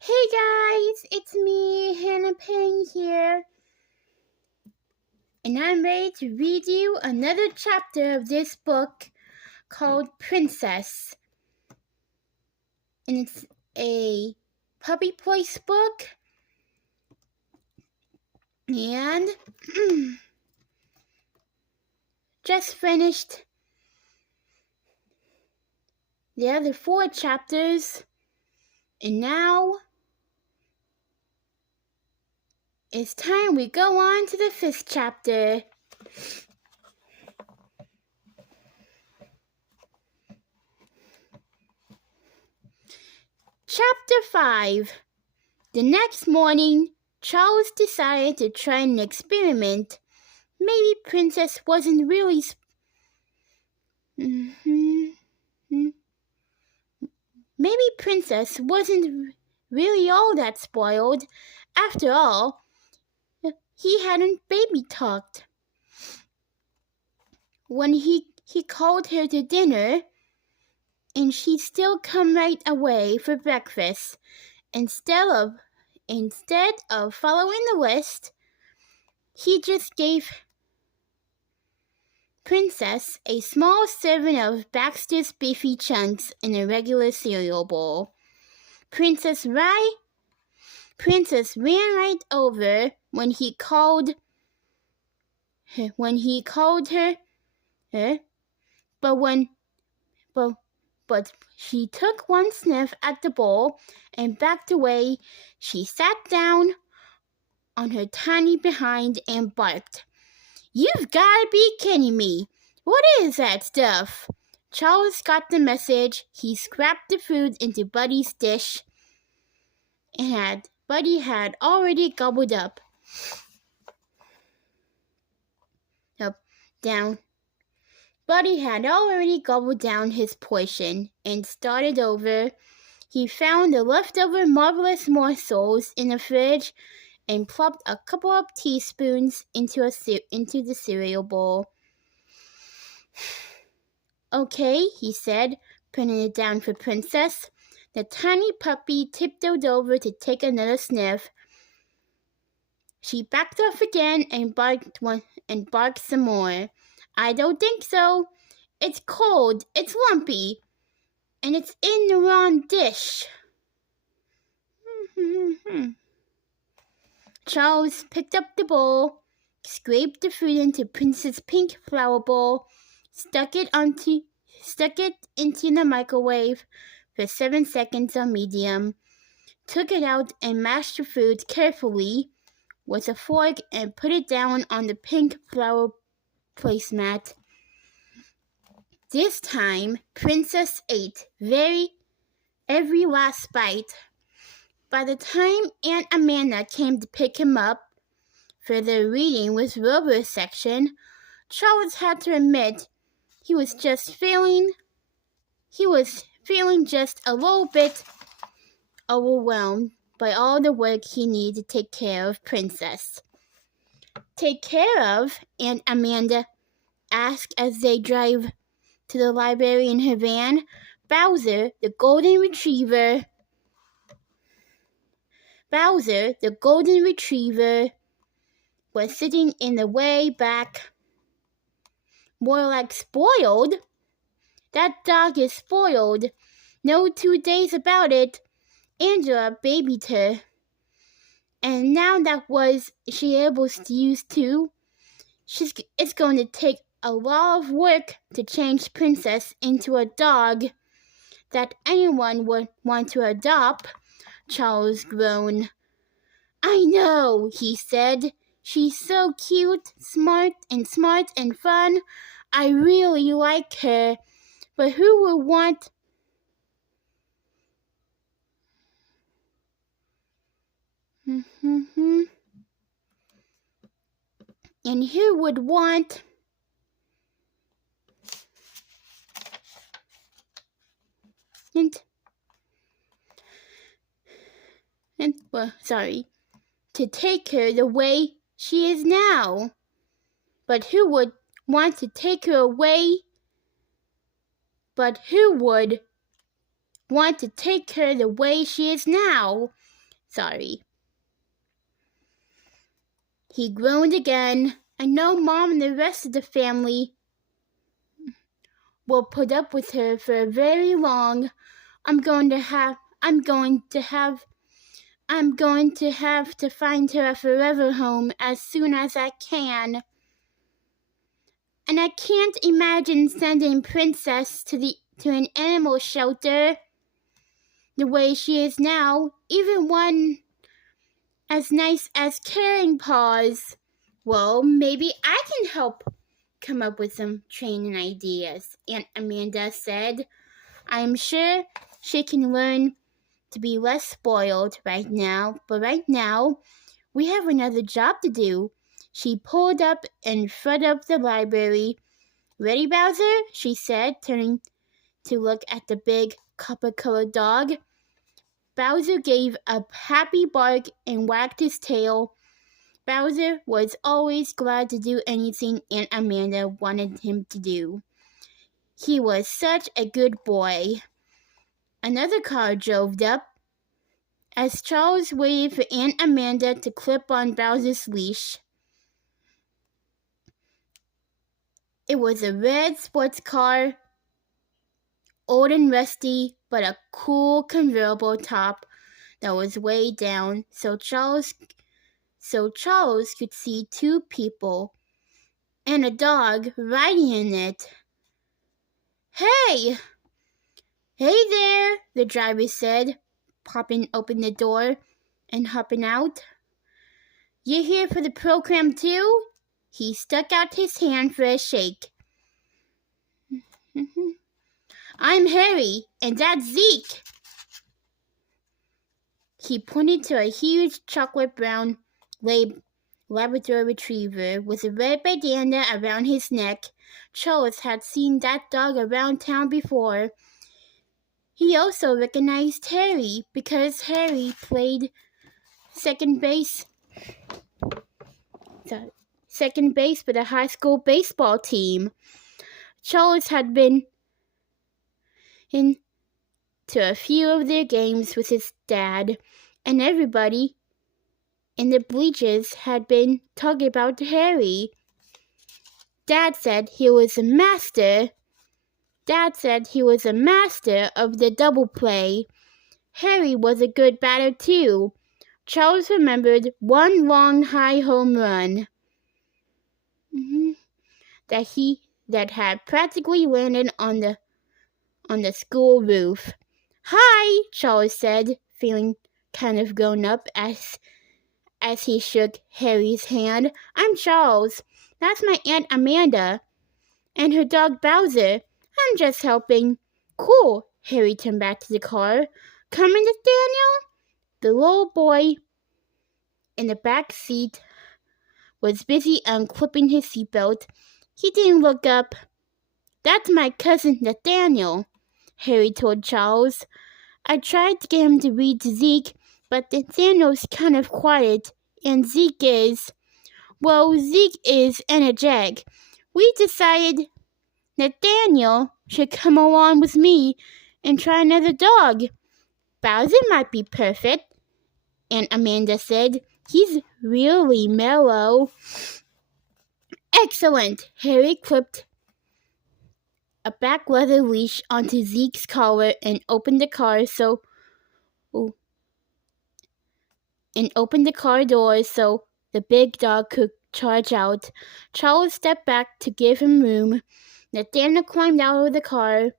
Hey guys, it's me, Hannah Payne here, and I'm ready to read you another chapter of this book called Princess. And it's a Puppy Place book, and just finished the other 4 chapters, and now it's time we go on to the 5th chapter. Chapter 5. The next morning, Charles decided to try an experiment. Maybe Princess wasn't really Maybe Princess wasn't really all that spoiled. After all, he hadn't baby talked. When he called her to dinner, and she'd still come right away for breakfast. Instead of following the list, he just gave Princess a small serving of Baxter's Beefy Chunks in a regular cereal bowl. Princess ran right over when he called her, but she took one sniff at the bowl and backed away. She sat down on her tiny behind and barked. "You've got to be kidding me! What is that stuff?" Charles got the message. He scrapped the food into Buddy's dish, and Buddy had already gobbled down his portion and started over. He found the leftover marvelous morsels in the fridge and plopped a couple of teaspoons into the cereal bowl. "Okay," he said, putting it down for Princess. The tiny puppy tiptoed over to take another sniff. She backed off again and barked some more. "I don't think so. It's cold, it's lumpy, and it's in the wrong dish." Charles picked up the bowl, scraped the food into Princess' pink flower bowl, stuck it into the microwave for 7 seconds on medium, took it out and mashed the food carefully with a fork and put it down on the pink flower placemat. This time, Princess ate every last bite. By the time Aunt Amanda came to pick him up for the reading with Rover section, Charles had to admit he was feeling just a little bit overwhelmed by all the work he needed to take care of Princess. "Take care of?" Aunt Amanda asked as they drove to the library in her van. Bowser, the golden retriever, was sitting in the way back. "More like spoiled? That dog is spoiled. No 2 days about it. Angela babied her. And now that she able to use too. It's going to take a lot of work to change Princess into a dog that anyone would want to adopt," Charles groaned. "I know," he said. "She's so cute, smart and fun. I really like her. But who would want and who would want to take her the way she is now? But who would want to take her away? But who would want to take her the way she is now?" Sorry. He groaned again. I know Mom and the rest of the family will put up with her for very long. I'm going to have to find her a forever home as soon as I can. And I can't imagine sending Princess to an animal shelter the way she is now, even one as nice as Caring Paws. Well, maybe I can help come up with some training ideas, Aunt Amanda said. I'm sure she can learn to be less spoiled right now, but right now, we have another job to do. She pulled up in front of the library. Ready, Bowser? She said, turning to look at the big copper-colored dog. Bowser gave a happy bark and wagged his tail. Bowser was always glad to do anything Aunt Amanda wanted him to do. He was such a good boy. Another car drove up. As Charles waited for Aunt Amanda to clip on Bowser's leash, it was a red sports car, old and rusty, but a cool convertible top that was way down, so Charles could see two people and a dog riding in it. Hey! Hey there, the driver said, popping open the door and hopping out. You here for the program too? He stuck out his hand for a shake. I'm Harry, and that's Zeke. He pointed to a huge chocolate brown Labrador retriever with a red bandana around his neck. Charles had seen that dog around town before. He also recognized Harry because Harry played second base for the high school baseball team. Charles had been into a few of their games with his dad, and everybody in the bleachers had been talking about Harry. Dad said he was a master of the double play. Harry was a good batter too. Charles remembered one long high home run that had practically landed on the school roof. Hi, Charles said, feeling kind of grown up as he shook Harry's hand. I'm Charles. That's my Aunt Amanda. And her dog Bowser. I'm just helping. Cool. Harry turned back to the car. Coming, Nathaniel? The little boy in the back seat was busy unclipping his seatbelt. He didn't look up. That's my cousin Nathaniel, Harry told Charles. I tried to get him to read to Zeke, but Nathaniel's kind of quiet, and Zeke is energetic. We decided Nathaniel should come along with me and try another dog. Bowser might be perfect, Aunt Amanda said. He's really mellow. Excellent! Harry clipped a back leather leash onto Zeke's collar and opened the car door so the big dog could charge out. Charles stepped back to give him room. Nathaniel climbed out of the car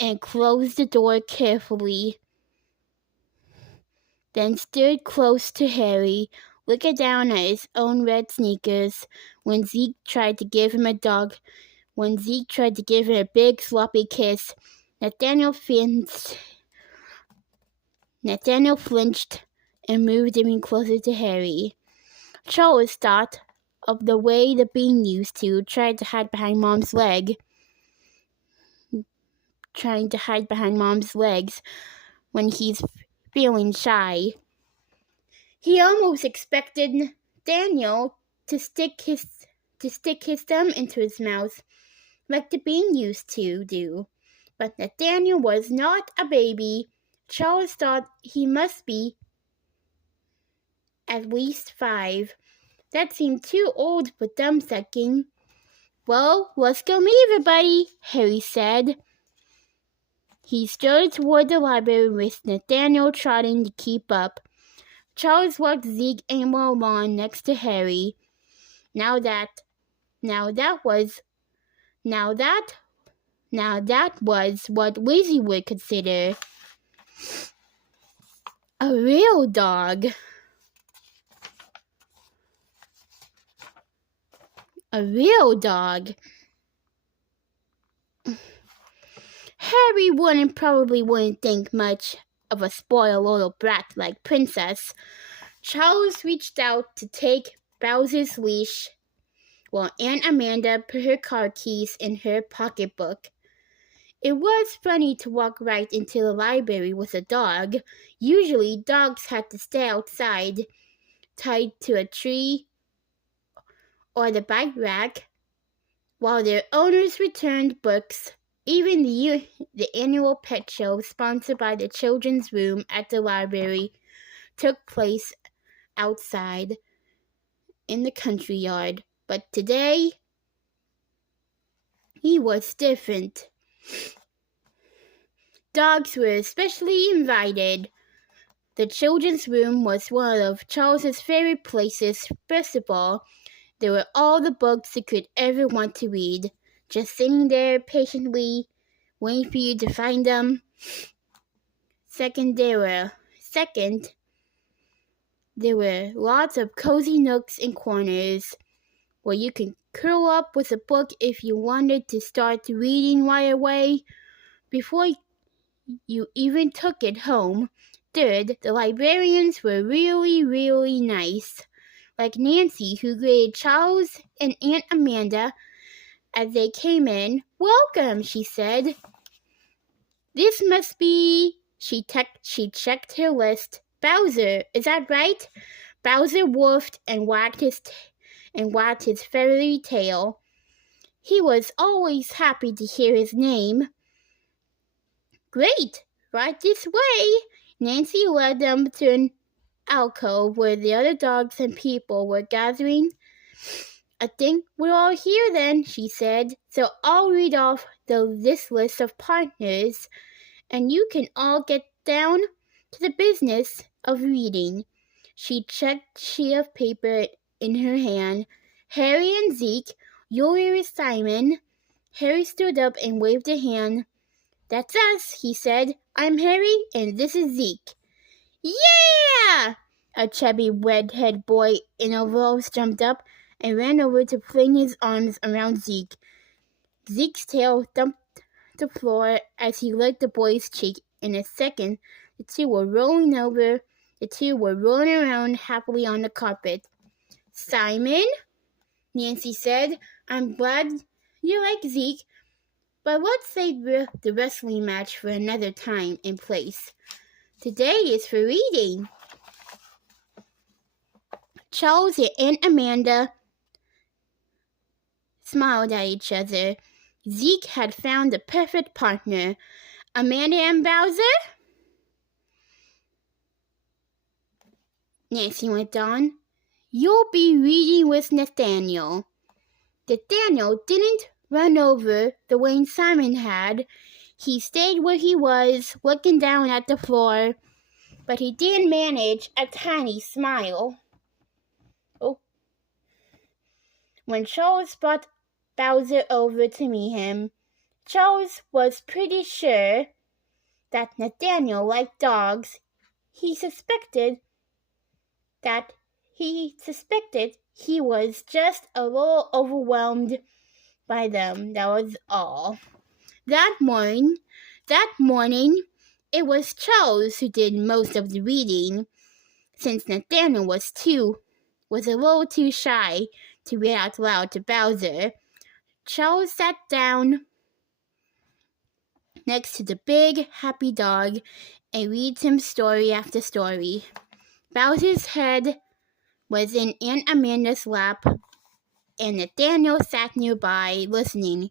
and closed the door carefully, then stood close to Harry, looking down at his own red sneakers. When Zeke tried to give him a big sloppy kiss, Nathaniel flinched and moved even closer to Harry. Charles thought of the way the bean used to try to hide behind Mom's legs when he's feeling shy. He almost expected Daniel to stick his thumb into his mouth like the bean used to do. But Nathaniel was not a baby. Charles thought he must be at least 5. That seemed too old for thumb-sucking. "Well, let's go meet everybody," Harry said. He strode toward the library with Nathaniel trotting to keep up. Charles walked Zeke and Will on next to Harry. Now that was what Lizzie would consider a real dog. A real dog. Harry probably wouldn't think much of a spoiled little brat like Princess. Charles reached out to take Bowser's leash while Aunt Amanda put her car keys in her pocketbook. It was funny to walk right into the library with a dog. Usually, dogs had to stay outside, tied to a tree or the bike rack, while their owners returned books. Even the annual pet show sponsored by the children's room at the library took place outside in the country yard. But today, he was different. Dogs were especially invited. The children's room was one of Charles's favorite places. First of all, there were all the books he could ever want to read, just sitting there patiently, waiting for you to find them. Second, there were lots of cozy nooks and corners where you could curl up with a book if you wanted to start reading right away before you even took it home. Third, the librarians were really, really nice, like Nancy, who greeted Charles and Aunt Amanda as they came in. "Welcome," she said. "This must be..." She checked her list. "Bowser, is that right?" Bowser woofed and wagged his feathery tail. He was always happy to hear his name. "Great! Right this way!" Nancy led them to an alcove where the other dogs and people were gathering. "I think we're all here then," she said. "So I'll read off this list of partners, and you can all get down to the business of reading." She checked a sheet of paper in her hand. "Harry and Zeke, you're with Simon." Harry stood up and waved a hand. "That's us," he said. "I'm Harry, and this is Zeke." "Yeah!" A chubby red-haired boy in overalls jumped up and ran over to fling his arms around Zeke. Zeke's tail thumped the floor as he licked the boy's cheek. In a second, the two were rolling around happily on the carpet. "Simon," Nancy said, "I'm glad you like Zeke, but let's save the wrestling match for another time and place. Today is for reading." Charles and Aunt Amanda smiled at each other. Zeke had found the perfect partner. "Amanda and Bowser," Nancy went on, "you'll be reading with Nathaniel." Nathaniel didn't run over the way Simon had. He stayed where he was, looking down at the floor, but he did manage a tiny smile. When Charles brought Bowser over to meet him, Charles was pretty sure that Nathaniel liked dogs. He suspected he was just a little overwhelmed by them. That was all. That morning, it was Charles who did most of the reading, since Nathaniel was a little too shy to read out loud to Bowser. Charles sat down next to the big, happy dog and read him story after story. Bowser's head was in Aunt Amanda's lap, and Nathaniel sat nearby, listening.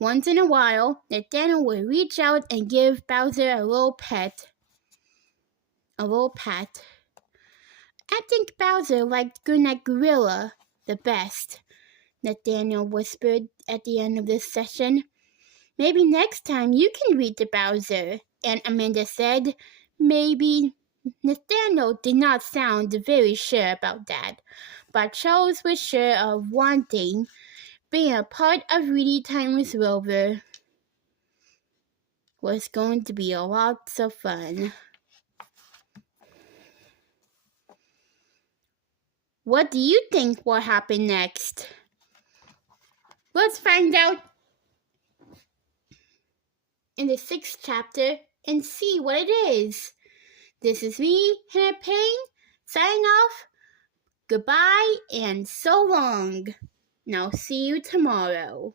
Once in a while, Nathaniel would reach out and give Bowser a little pet. a little pat. I think Bowser liked Goodnight Gorilla the best, Nathaniel whispered at the end of this session. Maybe next time you can read to Bowser, and Amanda said. Maybe. Nathaniel did not sound very sure about that, but Charles was sure of one thing, being a part of Reading Time with Rover was going to be lots of fun. What do you think will happen next? Let's find out in the 6th chapter and see what it is. This is me, Hannah Payne, signing off. Goodbye and so long. Now see you tomorrow.